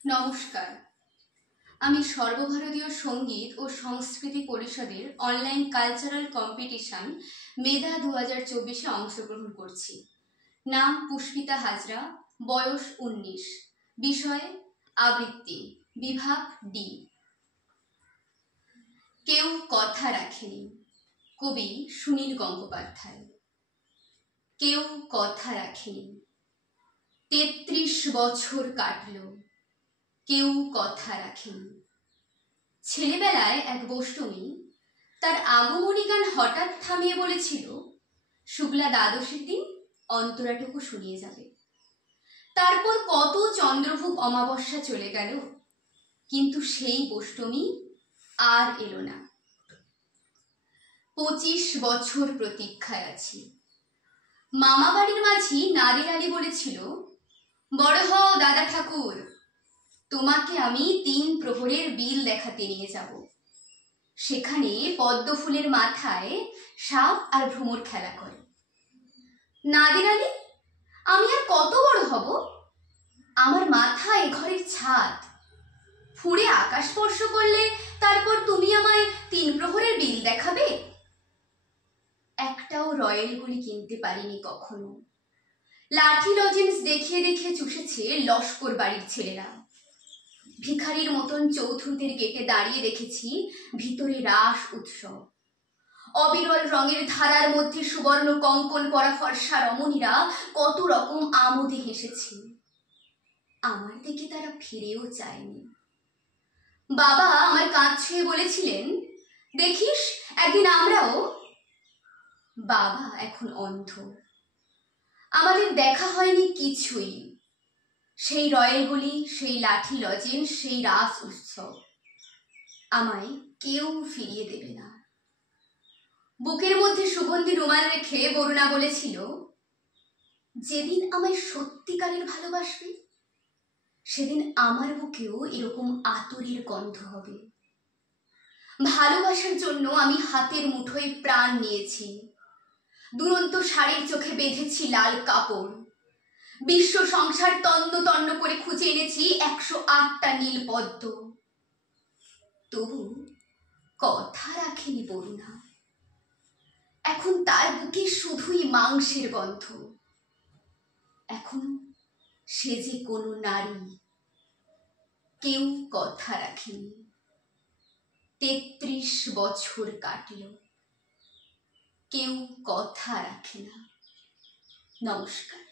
নমস্কার। আমি সর্বভারতীয় সঙ্গীত ও সংস্কৃতি পরিষদের অনলাইন কালচারাল কম্পিটিশন মেধা 2024-এ অংশগ্রহণ করছি। নাম পুষ্পিতা হাজরা, বয়স 19, বিষয় আবৃত্তি, বিভাগ ডি। কেউ কথা রাখেনি, কবি সুনীল গঙ্গোপাধ্যায়। কেউ কথা রাখেনি, 33 বছর কাটল, কেউ কথা রাখেনি। ছেলেবেলায় এক বষ্টমী তার আগমনী গান হঠাৎ থামিয়ে বলেছিল, শুক্লা দ্বাদশীর দিন অন্তরাটুকু শুনিয়ে যাবে। তারপর কত চন্দ্রভূপ অমাবস্যা চলে গেল, কিন্তু সেই বষ্টমী আর এলো না। 25 বছর প্রতীক্ষায় আছি। মামা বাড়ির মাঝি নারিল আলী বলেছিল, বড় হও দাদা ঠাকুর, তোমাকে আমি 3 প্রহরের বিল দেখাতে নিয়ে যাব। সেখানে পদ্ম ফুলের মাথায় সাপ আর ভ্রমর খেলা করে। নাদির আলী, আমি আর কত বড় হব? আমার মাথা এ ঘরের ছাদ, ফুঁড়ে আকাশ স্পর্শ করলে তারপর তুমি আমায় 3 প্রহরের বিল দেখাবে? একটাও রয়্যাল গুলি কিনতে পারিনি কখনো। লাঠি লজেন্স দেখিয়ে দেখিয়ে চুষেছে লস্কর বাড়ির ছেলেরা। ভিখারির মতন চৌধুরীদের গেটে দাঁড়িয়ে দেখেছি ভিতরে রাস উৎসব। অবিরল রঙের ধারার মধ্যে সুবর্ণ কঙ্কন পরা ফর্সা রমণীরা কত রকম আমোদে হেসেছে। আমার দিকে তারা ফিরেও চায়নি। বাবা আমার কাঁধ ছুঁয়ে বলেছিলেন, দেখিস একদিন আমরাও। বাবা এখন অন্ধ। আমাদের দেখা হয়নি কিছুই। সেই রয়েলগুলি, সেই লাঠি লজেন্স, সেই রাস উৎসব আমায় কেউ ফিরিয়ে দেবে না। বুকের মধ্যে সুগন্ধি রুমাল রেখে বরুণা বলেছিল, যেদিন আমায় সত্যিকারের ভালোবাসবে সেদিন আমার বুকেও এরকম আতরের গন্ধ হবে। ভালোবাসার জন্য আমি হাতের মুঠোয় প্রাণ নিয়েছি। দুরন্ত শাড়ির চোখে বেঁধেছি লাল কাপড়। বিশ্ব সংসার তন্ন তন্ন করে খুঁজে এনেছি 108টা নীল পদ্ম। তবু কথা রাখেনি বরুণা। এখন তার বুকে শুধুই মাংসের গন্ধ। এখন সে যে কোনো নারী। কেউ কথা রাখেনি। 33 বছর কাটল, কেউ কথা রাখে না। নমস্কার।